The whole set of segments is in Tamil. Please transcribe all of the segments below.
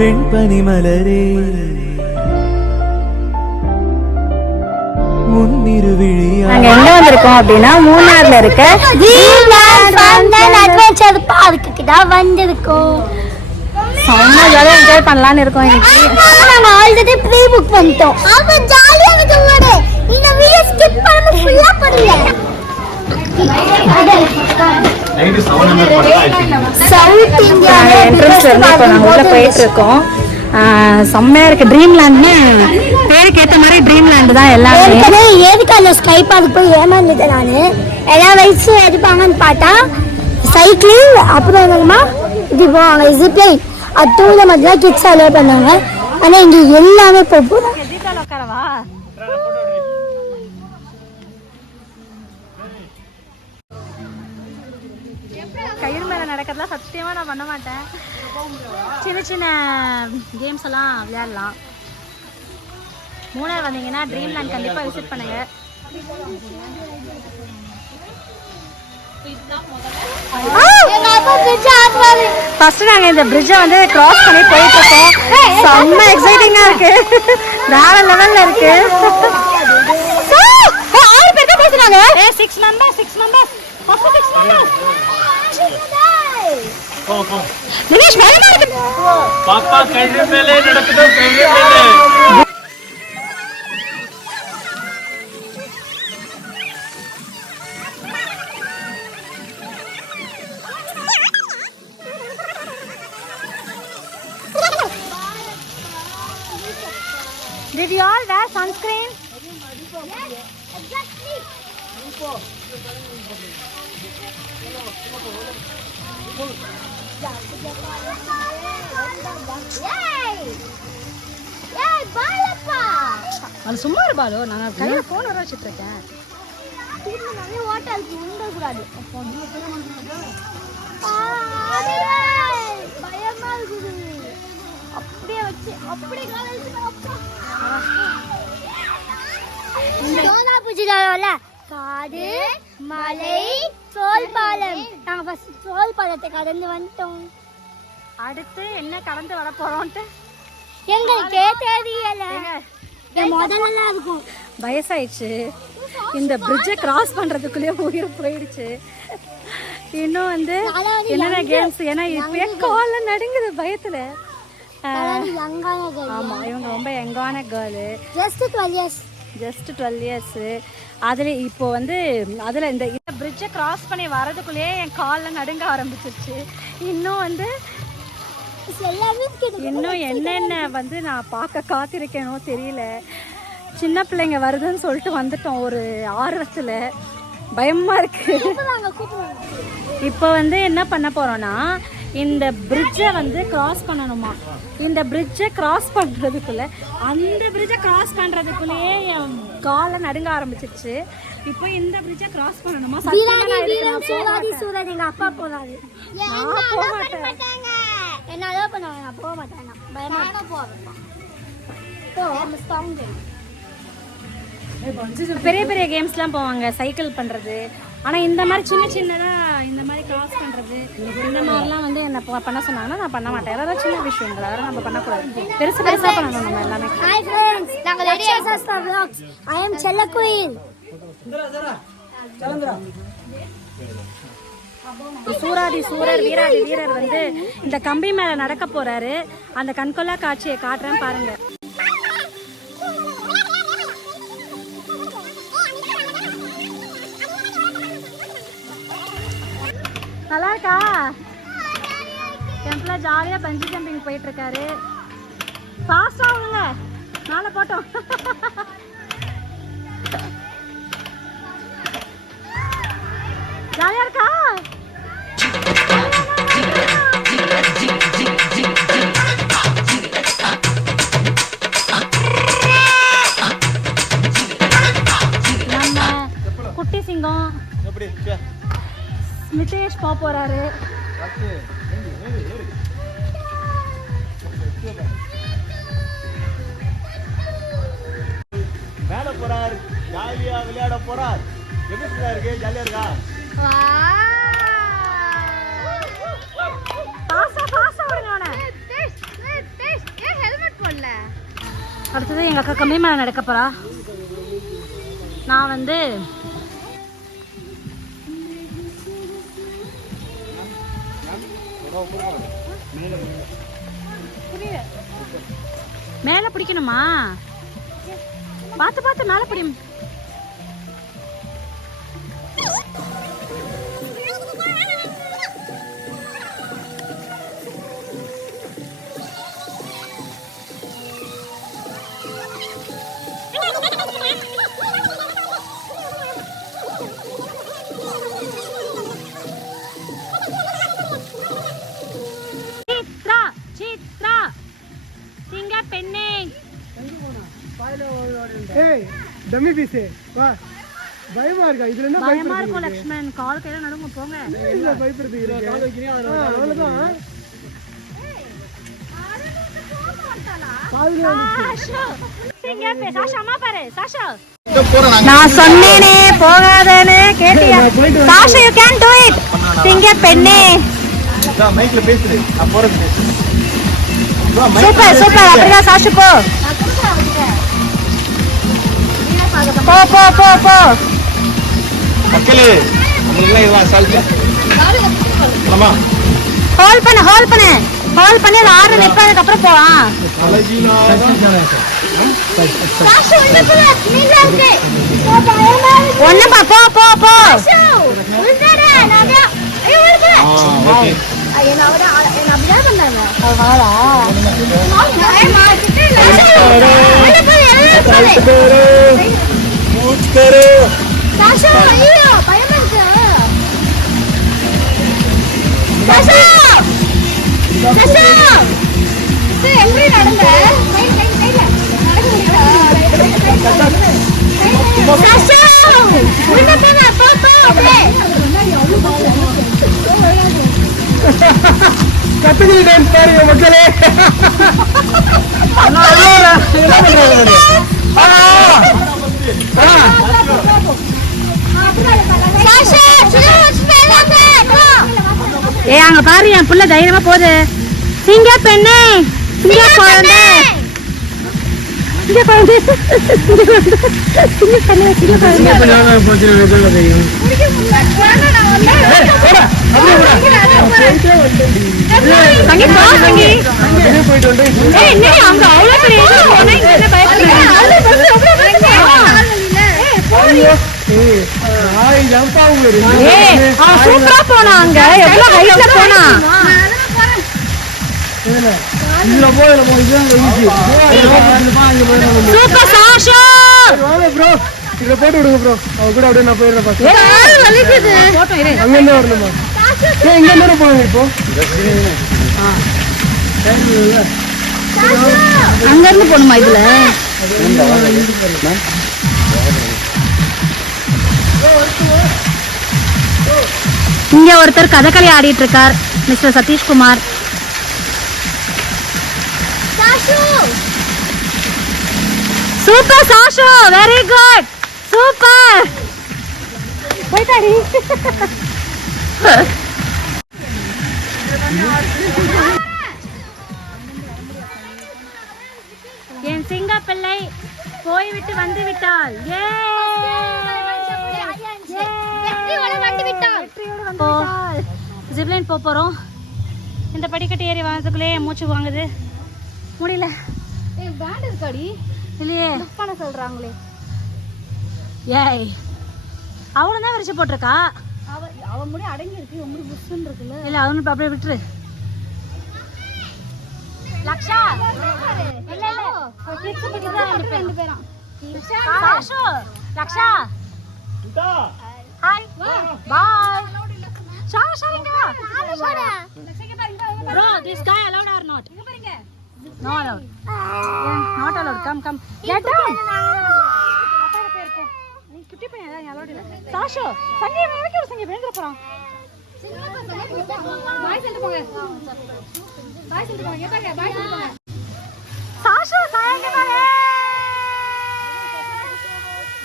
வெண்பனி மலரே முன்னிருவிழியா. நாங்க எங்க வந்திருக்கோம் அப்படின்னா மூணார்ல இருக்க அட்வென்ச்சர் பார்க்குக்கு தான் வந்திருக்கோம். செம்ம ஜாலியா என்ஜாய் பண்ணலாம்னு இருக்கோம். இன்னைக்கு நாங்க ஆல்ரெடி ப்ரீ புக் பண்ணிட்டோம். அப்ப ஜாலியா இருக்குங்க. இந்த வீடியோ ஸ்கிப் பண்ணாம ஃபுல்லா பாருங்க. சவுத் இந்தியா என்ட்ரன்ஸ்ல இருந்து இப்போ நாங்க உள்ள போயிட்டு இருக்கோம். செம்மையா இருக்கு. ட்ரீம்லேண்ட்னு பேருக்கு ஏற்ற மாதிரி ட்ரீம்லேண்ட் தான் எல்லாமே. எதுக்கு அந்த ஸ்கை பார்க் போய் ஏமாந்துட்டேன் நான். எல்லா வயசும் எடுப்பாங்கன்னு பார்த்தா சைக்கிளிங், அப்புறம் என்னமா இது போவாங்க ஜிப்லைன், அது டூவில் மட்டும்தான் கிட்ஸ் அலோவ் பண்ணாங்க. ஆனால் இங்கே எல்லாமே போகிறோம். கயிறு மேலே நடக்கிறதுலாம் சத்தியமாக நான் பண்ண மாட்டேன். சின்ன சின்ன கேம்ஸ் எல்லாம் விளையாடலாம். மூணார் வந்தீங்கன்னா ட்ரீம்லேண்ட் கண்டிப்பாக விசிட் பண்ணுங்க. ஃபர்ஸ்ட் நாங்க இந்த பிரிட்ஜை வந்து கிராஸ் பண்ணி போயிட்டு இருக்கோம். செம்ம எக்ஸைட்டிங்கா இருக்கு. வேற லெவல்ல இருக்கு. 6 பேர் தான் பேசுறாங்க. 6 மெம்பர்ஸ். தினேஷ் பயமா இருக்கு. பாப்பா கயிறு மேலே நடக்குது, கயிறு மேலே. Did you all wear sunscreen? Yes, exactly. Yay, balappa. அது சும்மா இரு பாலு. நான் கையில போன் வர வச்சிட்டு இருக்கேன். இது நிறைய வாட்டர் உண்ட கூடாது. பயமா இருக்குது. அப்படியே வச்சு அப்படியே காடு, மலை, சோல் பாலம். நாங்க ஃபர்ஸ்ட் சோல் பாலத்தை கடந்து வந்துட்டோம். அடுத்து என்ன கடந்து வர போறோம்ட்டு எங்களுக்கே தெரியல. முதல்ல இருக்கும் வயசாயிடுச்சு. இந்த பிரிட்ஜை கிராஸ் பண்றதுக்குள்ளேயே உயிர் போயிடுச்சு. இன்னும் வந்து என்னென்ன கேம்ஸ், ஏன்னா இப்பயே கால நடுங்குது பயத்துல. ஆமா, இவங்க ரொம்ப யங்கான கேர்ளு. Just 12 years. அதில் இப்போ வந்து அதில் இந்த பிரிட்ஜை கிராஸ் பண்ணி வரதுக்குள்ளேயே என் காலில் நடுங்க ஆரம்பிச்சிருச்சு. இன்னும் வந்து இன்னும் என்னென்ன வந்து நான் பார்க்க காத்திருக்கேனோ தெரியல. சின்ன பிள்ளைங்க வருதுன்னு சொல்லிட்டு வந்துட்டோம் ஒரு ஆர்வத்தில். பயமாக இருக்கு. இப்போ வந்து என்ன பண்ண போகிறோன்னா, இந்த பிரிட்ஜை வந்து கிராஸ் பண்ணணுமா. இந்த பிரிட்ஜை கிராஸ் பண்ணுறதுக்குள்ளே அந்த பிரிட்ஜை கிராஸ் பண்ணுறதுக்குள்ளேயே என் காலை நடுங்க ஆரம்பிச்சிருச்சு. இப்போ இந்த பிரிட்ஜை கிராஸ் பண்ணணுமா. எங்க அப்பா போறாரு. நான் போக மாட்டேன். என்ன அலோவ் பண்ணுவாங்க, நான் போக மாட்டேன். பயமா பெரிய பெரிய கேம்ஸ்லாம் போவாங்க, சைக்கிள் பண்ணுறது. ஆனால் இந்த மாதிரி சின்ன சின்னதாக இந்த மாதிரி கிராஸ் பண்ணுறது, இந்த மாதிரிலாம் வந்து என்ன பண்ண சொன்னாங்கன்னா நான் பண்ண மாட்டேன். ஏதாவது சின்ன விஷயங்கள் அதெல்லாம் நம்ம பண்ணக்கூடாது. பெருசாக பண்ணணும் நம்ம எல்லாமே. ஹாய் ஃப்ரெண்ட்ஸ், நாங்கள் லட்சசாஸ்தா vlogs. I am செல்லக்குயில். சூராதி சூரர் வீராதி வீரர் வந்து இந்த கம்பி மேலே நடக்க போறாரு. அந்த கண்கொள்ளா காட்சியை காட்டுறேன் பாருங்க. நல்லா இருக்கா? டெம்பிள ஜாலியா பஞ்சி ஜம்பிங் போயிட்டு இருக்காரு. ஃபாஸ்டா ஆகுங்க, மேலே போட்டோம். ஜாலியா இருக்கா? நம்ம குட்டி சிங்கம் நிதேஷ் போறாரு. மேல போறார், ஜாலியா விளையாட போறார். எப்படி இருக்கு? ஜாலியா இருக்கா? பாசா பாசா வரணும். அடுத்தது எங்கள் அக்கா கம்மி மேலே நடக்க போகிறா. நான் வந்து மேலே பிடிக்கணுமா? பார்த்து பார்த்து மேலே பிடி. டம்மி பீஸ் வா. பயமா இருக்கா? இதுல என்ன பயமா இருக்கும் லக்ஷ்மன். கால் கையில நடுங்க போங்க. இல்ல பயப்படுது. அவ்வளவுதான். நான் சொன்னேனே போகாதேன்னு கேட்டியா? Sasha you can do it. சிங்க பெண்ணே. மைக்ல பேசுறே. நான் போறது. Super super. அப்படியே சாஷா போ. போ போ போ போ. மக்களே உங்களுக்கு இதுவா சால்ட். ஆமா. ஹோல் பண்ணு ஹோல் பண்ணு. ஹோல் பண்ணி அது ஆறு நிப்பதுக்கு அப்புறம் போலாம். அழகினா சாஷு உள்ள போ. நீங்க இருக்கு. ஒண்ணு போ போ போ போ. உள்ளடா நான் ஐயோ உள்ள போ. ஓகே. என்ன அப்படியே பண்ணாங்க. வாடா. உள்ள போ. சால்ட் கரோ. மூச் கரோ. சாஷு ஐயோ பயமா இருக்கு. சாஷு சாஷு சே எப்படி நடந்த? கையில சாஷு உள்ள போங்க. போ போ அப்படியே. கத்துக்கிட்டு டான்ஸ் பாருங்க மக்களே. ஏய் அங்க பாரு என் புள்ள தைரியமா போகுது. சிங்க பெண்ணே. சிங்க குழந்தை. சிங்க குழந்தை. சிங்க பெண்ணே. சிங்க குழந்தை. சங்கி போ சங்கி. ஏய் என்ன அங்க அவ்வளவு பெரிய இது போனே இங்க பயப்படுறீங்க. ஏய் அவன் சூப்பரா போனா. அங்க எவ்வளவு ஹைட்ல போனா. சூப்பர் சாஷா. ப்ரோ இதுல போட்டு விடுங்க ப்ரோ. அவ கூட அப்படியே நான் போயிடுறேன். வலிக்குது. அங்க இருந்து வரணுமா? இங்க இருந்து போங்க இப்போ. அங்க இருந்து போணுமா இதுல? இங்க ஒருத்தர் கதகளி ஆடிட்டு இருக்கார். மிஸ்டர் சதீஷ்குமார். சூப்பர் சாஷு. Very good. சூப்பர். போய்டாடி. என் சிங்க பிள்ளை போய்விட்டு வந்து விட்டாள். ஜிப்லைன் போறோம். இந்த படிக்கட்டு ஏறி வாங்கிறதுக்குள்ளே மூச்சு வாங்குது. முடியல. பேண்ட் இருக்காடி இல்லையே பண்ண சொல்றாங்களே. ஏய் அவ்வளோதான் விரிச்சு போட்டிருக்கா. அவ முடி அடங்கி இருக்கு. உங்க புஷ்ன்னு இருக்குல்ல. இல்ல அவனு அப்படியே விட்டுரு. லக்ஷா இல்ல இல்ல கிட்ஸ் பத்தி தான் ரெண்டு பேரும். சாஷு லக்ஷா ஹாய் பாய். சாஷா இங்க வா. bro this guy allowed or not? இங்க பாருங்க. no allowed. not allowed. come get down. அப்பா பேர் போ. நீ குட்டி பையன் தான் allowed இல்ல. சாஷு சங்கி எனக்கு ஒரு சங்கி வேங்கற போறான். பாய் சொல்லிட்டு போங்க. பாய் சொல்லிட்டு போங்க. கேட்டாங்க பாய் சொல்லிட்டு போங்க. சாஷு சாயங்க பாரு.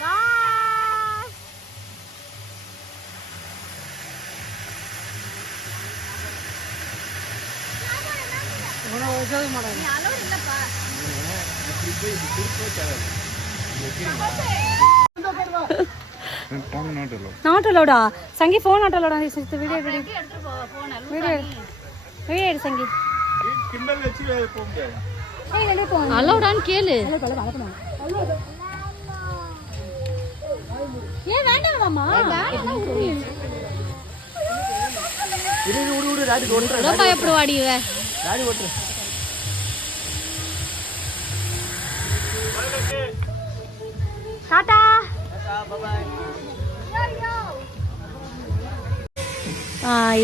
பாய். உன ஓஜோய் மாடா. நீ அலோட் இல்லப்பா. நாட் அலோடா சங்கி ஃபோன் நாட் அலோடா வீடியோ வீடியோ வீடியோ வீடியோ எடு சங்கி கிண்டல் வச்சு போக முடியாது அலோடான்னு கேளு ஏன் வேண்டாமாமா விடு ராடி ஓட்டுற ரொம்ப பயப்படுவாடி இவ ராடி ஓட்டுற டாடா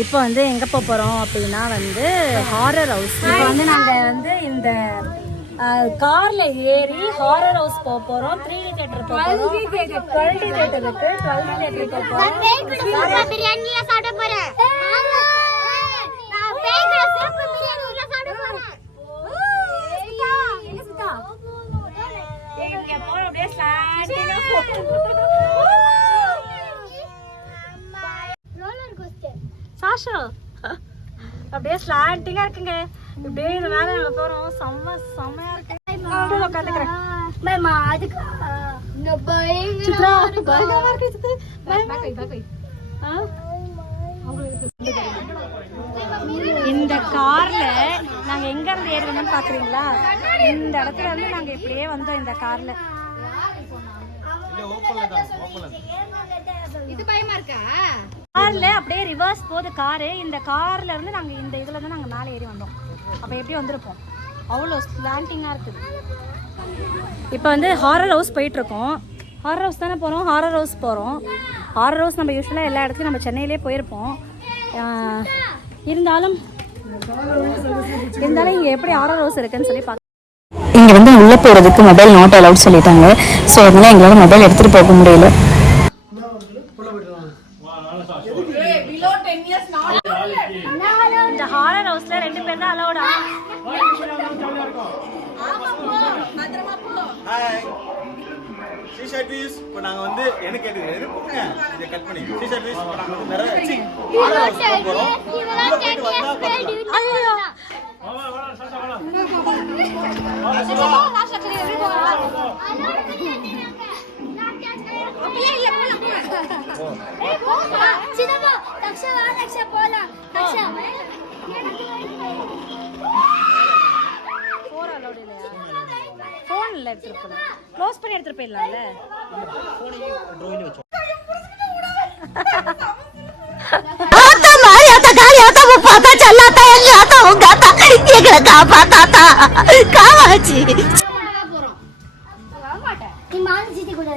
இப்போ வந்து எங்கே போக போகிறோம் அப்படின்னா வந்து ஹாரர் ஹவுஸ் இப்போ வந்து நாங்கள் வந்து இந்த காரில் ஏறி ஹாரர் ஹவுஸ் போக போகிறோம் 3D தியேட்டர் போக போகிறோம் 12D தியேட்டர் இருக்கு 12D தியேட்டர் போக போகிறோம் பிரியாணில சாப்பிட போறேன் நான் பேய்கற சிறப்பு பிரியாணில சாப்பிட போறேன் இங்க போறோம் அப்படியே ஸ்டாண்டிங்கா ரோலர் கோஸ்டர் சாஷா அப்படியே ஸ்லாண்டிங்கா இருக்குங்க இப்படியே இந்த மேல நாங்க போறோம் செம்மையா இருக்கு நான் உட்காந்துக்கிறேன் மேமா அதுக்கு இந்த பயங்கர சித்ரா பயங்கரமா இருக்கு சித்து இந்த கார்ல நாங்க எங்க இருந்து ஏறுறோம்னு பாக்குறீங்களா இந்த இடத்துல இருந்து நாங்க இப்படியே வந்தோம் இந்த கார்ல இது பயமா இருக்கா கார்ல அப்படியே ரிவர்ஸ் போகுது காரு இந்த கார்ல இருந்து நாங்க இந்த இதுல இருந்து நாங்க மேலே ஏறி வந்தோம் அப்ப எப்படி வந்திருப்போம் அவ்வளோ ஸ்லாண்டிங்கா இருக்குது இப்போ வந்து ஹாரர் ஹவுஸ் போயிட்டு இருக்கோம் ஹாரர் ஹவுஸ் தானே போகிறோம் ஹாரர் ஹவுஸ் போகிறோம் ஹாரர் ஹவுஸ் நம்ம யூஸ்வலாக எல்லா இடத்துலையும் நம்ம சென்னையிலே போயிருப்போம் இருந்தாலும் இங்கே எப்படி ஹாரர் ஹவுஸ் இருக்குன்னு சொல்லி பார்க்க இங்கே வந்து உள்ளே போகிறதுக்கு மொபைல் நாட் அலவுட் சொல்லிட்டாங்க. ஸோ அதனால் எங்களால் மொபைல் எடுத்துகிட்டு போக முடியல. இந்த ஹாரர் ஹவுஸ்ல 2 பேர் தான் அலௌடா. சீ சர்வீஸ் இப்போ நாங்க வந்து என்ன கேக்குறீங்க இத கட் பண்ணி சீ சர்வீஸ் இப்போ நாங்க வந்து நிறைய போறோம் போயிட்டு வந்தா ஐயோ ஃபோன் இல்ல எடுத்துட்டு போல க்ளோஸ் பண்ணி எடுத்துட்டு போயிடலாம்ல. ட்ரோயில வெச்சோம் आता मार आता गाड़ी आता वो पता चला था ये आता होगा था ये का पता था कावाची मान जीती கூட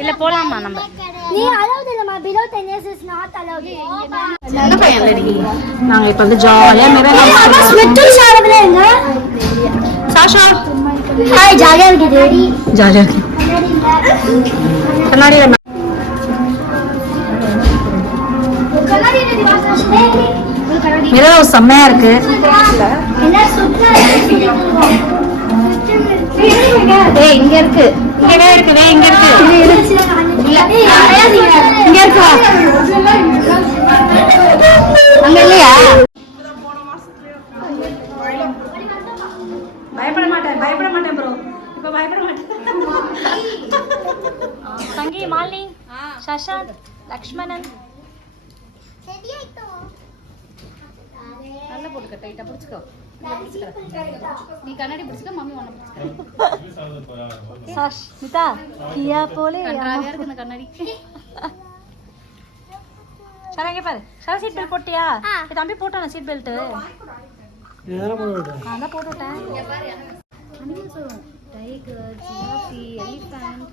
இல்ல போலாமா நம்ம நீ அலௌட் இல்லமா below 10 years is not allowed சின்ன பையன் இல்லடி. நாங்க இப்ப வந்து ஜாலியா மெரேனா ஸ்மெட்டு ஷாரப்லங்க சாஷா ஹாய் ஜாலியா இருக்கு ஜாலியா இருக்கு கண்ணாடி மிரர் ஹவுஸ் செம்மையா இருக்கு. ஏய் இங்க இருக்கு இங்கவே இருக்குவே இங்க இருக்கு இங்க இருக்கா அங்க இல்லையா? பயப்பட மாட்டேன் ப்ரோ இப்ப பயப்பட மாட்டேன். சங்கி மாலினி சஷாந்த் லக்ஷ்மணன் நல்லா போட்டுக்க டைட்டா பிடிச்சுக்கோ நீ கண்ணாடி பிடிச்சுக்க மம்மி ஒண்ணு சாஷ் மிதா கியா போலே கண்ணாடியா இருக்கு இந்த கண்ணாடி. சரங்க பாரு சர சீட் பெல்ட் போட்டியா? தம்பி போட்டானா சீட் பெல்ட்? நான் தான் போட்டுட்டேன். டைகர் ஜிராஃபி எலிஃபண்ட்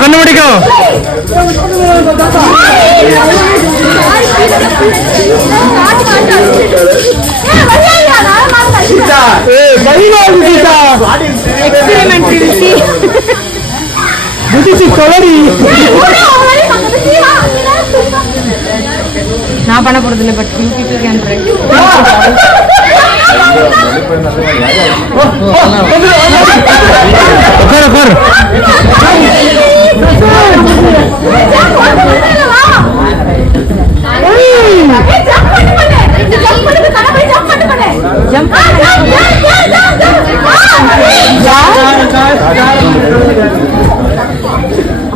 கண்ணு முடிக்கும் நான் பண்ண போறது இல்லை but people can try.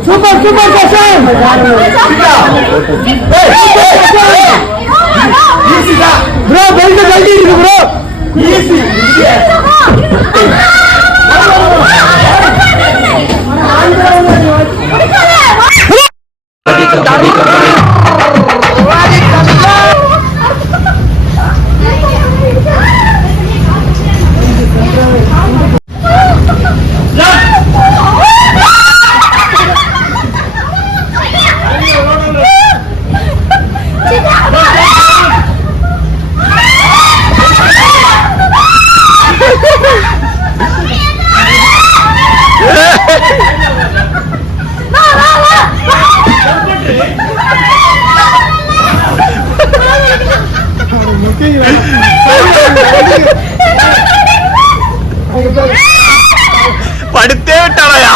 Super Kashan! Bro, belt இருக்கு bro. Easy. படுத்தே விட்டாயா?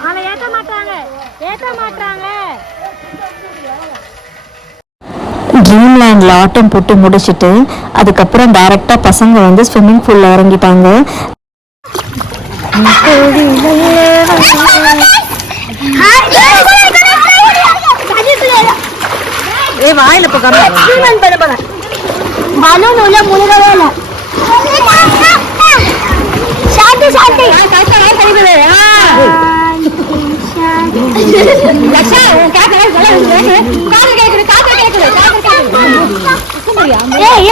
அவனை ஏத்த மாட்டாங்க. ட்ரீம்லேண்டில் ஆட்டம் போட்டு முடிச்சுட்டு அதுக்கப்புறம் டைரெக்டாக பசங்க வந்து ஸ்விம்மிங் பூலில் இறங்கிட்டாங்க. வாயில போகாம பலூன் உள்ள முழுகவே இல்லை. ஏய்